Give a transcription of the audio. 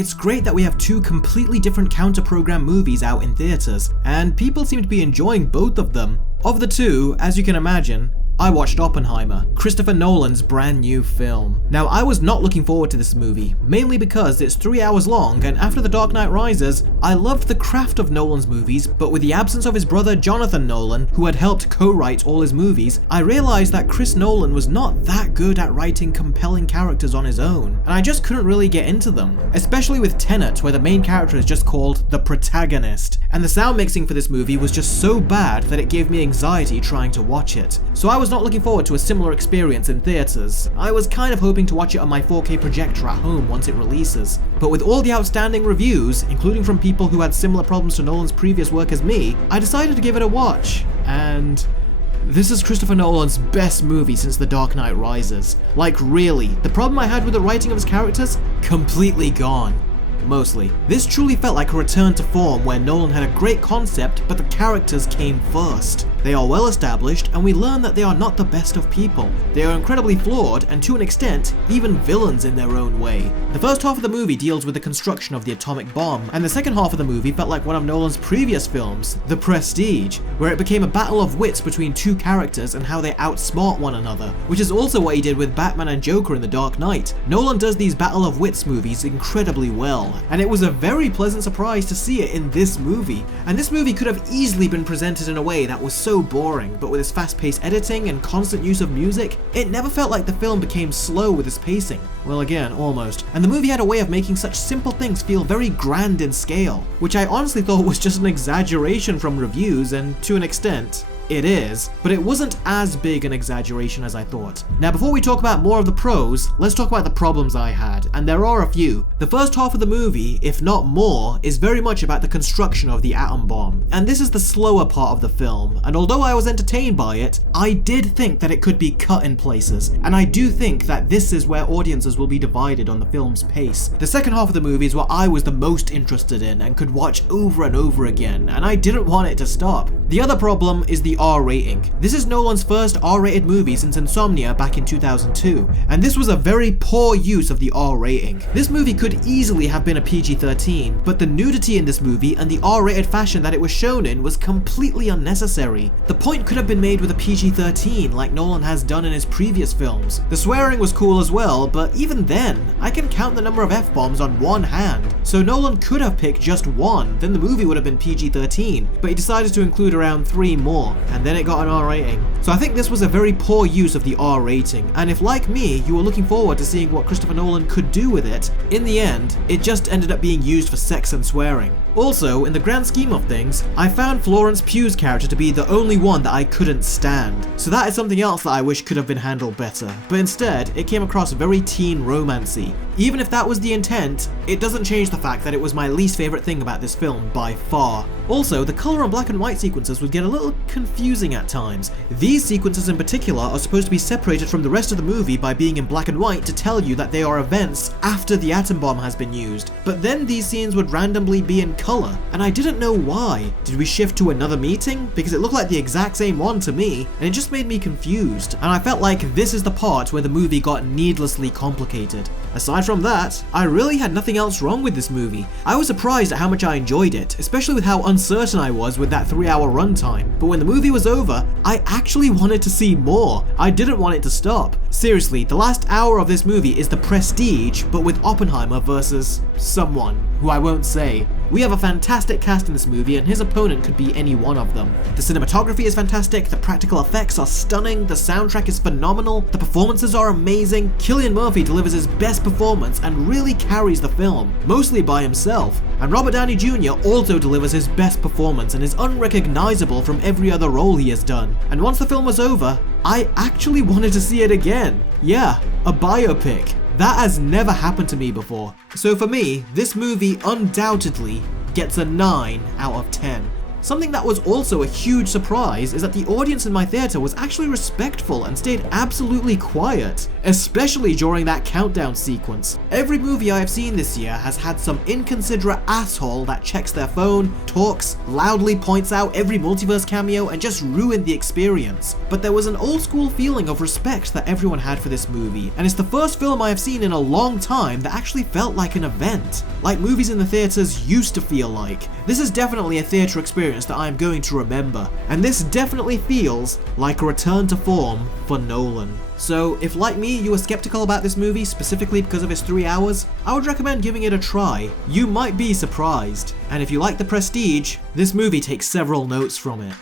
It's great that we have two completely different counter-program movies out in theaters, and people seem to be enjoying both of them. Of the two, as you can imagine, I watched Oppenheimer, Christopher Nolan's brand new film. Now, I was not looking forward to this movie, mainly because it's 3 hours long, and after The Dark Knight Rises, I loved the craft of Nolan's movies, but with the absence of his brother Jonathan Nolan, who had helped co-write all his movies, I realized that Chris Nolan was not that good at writing compelling characters on his own, and I just couldn't really get into them, especially with Tenet, where the main character is just called the protagonist, and the sound mixing for this movie was just so bad that it gave me anxiety trying to watch it. So I was not looking forward to a similar experience in theaters. I was kind of hoping to watch it on my 4K projector at home once it releases. But with all the outstanding reviews, including from people who had similar problems to Nolan's previous work as me, I decided to give it a watch. And this is Christopher Nolan's best movie since The Dark Knight Rises. Like really, the problem I had with the writing of his characters? Completely gone. Mostly. This truly felt like a return to form where Nolan had a great concept, but the characters came first. They are well established, and we learn that they are not the best of people. They are incredibly flawed, and to an extent, even villains in their own way. The first half of the movie deals with the construction of the atomic bomb, and the second half of the movie felt like one of Nolan's previous films, The Prestige, where it became a battle of wits between two characters and how they outsmart one another, which is also what he did with Batman and Joker in The Dark Knight. Nolan does these battle of wits movies incredibly well, and it was a very pleasant surprise to see it in this movie. And this movie could have easily been presented in a way that was so boring, but with its fast-paced editing and constant use of music, it never felt like the film became slow with its pacing. Well, again, almost. And the movie had a way of making such simple things feel very grand in scale, which I honestly thought was just an exaggeration from reviews, and to an extent, it is, but it wasn't as big an exaggeration as I thought. Now, before we talk about more of the pros, let's talk about the problems I had, and there are a few. The first half of the movie, if not more, is very much about the construction of the atom bomb, and this is the slower part of the film, and although I was entertained by it, I did think that it could be cut in places, and I do think that this is where audiences will be divided on the film's pace. The second half of the movie is what I was the most interested in and could watch over and over again, and I didn't want it to stop. The other problem is the R rating. This is Nolan's first R-rated movie since Insomnia back in 2002, and this was a very poor use of the R rating. This movie could easily have been a PG-13, but the nudity in this movie and the R-rated fashion that it was shown in was completely unnecessary. The point could have been made with a PG-13 like Nolan has done in his previous films. The swearing was cool as well, but even then, I can count the number of F-bombs on one hand, so Nolan could have picked just one, then the movie would have been PG-13, but he decided to include around 3 more, and then it got an R rating. So I think this was a very poor use of the R rating, and if like me, you were looking forward to seeing what Christopher Nolan could do with it, in the end, it just ended up being used for sex and swearing. Also, in the grand scheme of things, I found Florence Pugh's character to be the only one that I couldn't stand. So that is something else that I wish could have been handled better, but instead, it came across very teen romancy. Even if that was the intent, it doesn't change the fact that it was my least favourite thing about this film by far. Also, the colour and black and white sequences would get a little confusing at times. These sequences in particular are supposed to be separated from the rest of the movie by being in black and white to tell you that they are events after the atom bomb has been used, but then these scenes would randomly be in colour, and I didn't know why. Did we shift to another meeting? Because it looked like the exact same one to me, and it just made me confused, and I felt like this is the part where the movie got needlessly complicated. Aside from that, I really had nothing else wrong with this movie. I was surprised at how much I enjoyed it, especially with how uncertain I was with that 3-hour runtime, but when the movie was over, I actually wanted to see more. I didn't want it to stop. Seriously, the last hour of this movie is The Prestige, but with Oppenheimer versus someone, who I won't say. We have a fantastic cast in this movie, and his opponent could be any one of them. The cinematography is fantastic, the practical effects are stunning, the soundtrack is phenomenal, the performances are amazing, Cillian Murphy delivers his best performance and really carries the film, mostly by himself, and Robert Downey Jr. also delivers his best performance and is unrecognizable from every other role he has done. And once the film was over, I actually wanted to see it again. Yeah, a biopic. That has never happened to me before. So for me, this movie undoubtedly gets a 9 out of 10. Something that was also a huge surprise is that the audience in my theater was actually respectful and stayed absolutely quiet, especially during that countdown sequence. Every movie I have seen this year has had some inconsiderate asshole that checks their phone, talks, loudly points out every multiverse cameo, and just ruined the experience. But there was an old school feeling of respect that everyone had for this movie, and it's the first film I have seen in a long time that actually felt like an event, like movies in the theaters used to feel like. This is definitely a theater experience that I am going to remember, and this definitely feels like a return to form for Nolan. So if, like me, you were skeptical about this movie specifically because of its 3 hours, I would recommend giving it a try. You might be surprised. And if you like The Prestige, this movie takes several notes from it.